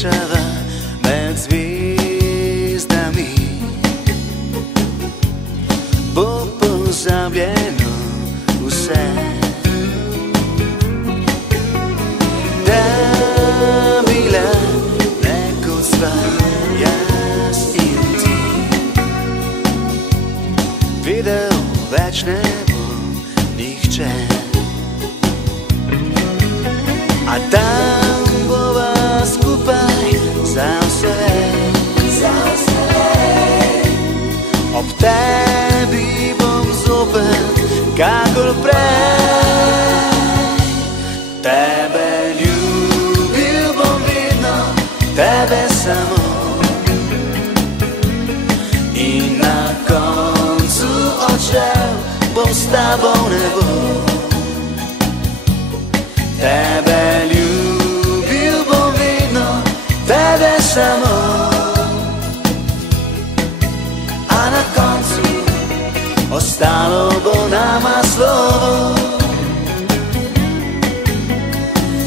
srečava med zvezdami. Bo pozabljeno vse, da bila nekoč sva jaz in ti. Vedel več ne bo nihče, a tam bova skupaj za vselej. Ob tebi bom zopet kakor prej. Tebe ljubil bom vedno, tebe samo, in na koncu odšel bom s tabo v nebo. Tebe ljubil bom vedno, tebe samo, a na koncu ostalo bo nama slovo.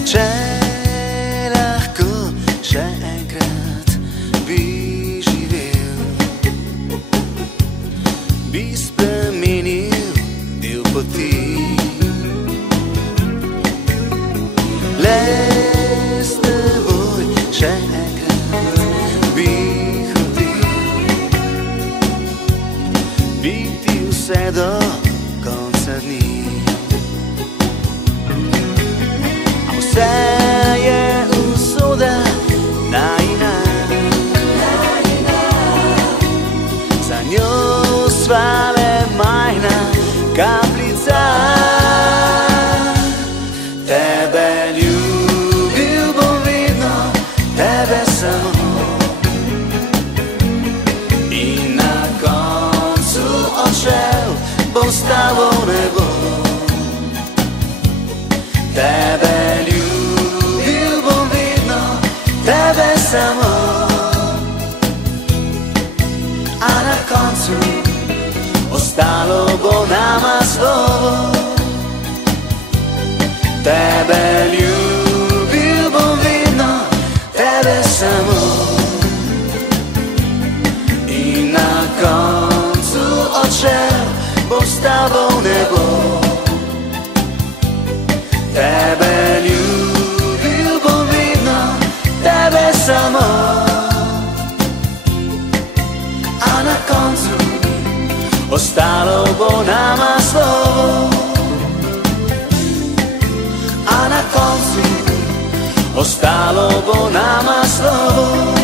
Če lahko še enkrat bi živel, bi spremenil del poti. Le s teboj še enkrat bi hotel biti vse do konca dni. A vse je usoda najina, za njo sva le majhna kapljica. Tebe ljubil bom vedno, tebe samo, in na koncu odšel bom s tabo v nebo. Tebe ljubil bom vedno, tebe samo, a na koncu ostalo bo nama slovo. Tebe ljubil bom vedno, tebe samo, in na koncu odšel bom s tabo v nebo. Tebe ljubil bom vedno, tebe samo, a na koncu ostalo bo nama slovo. A na koncu ostalo bo nama slovo.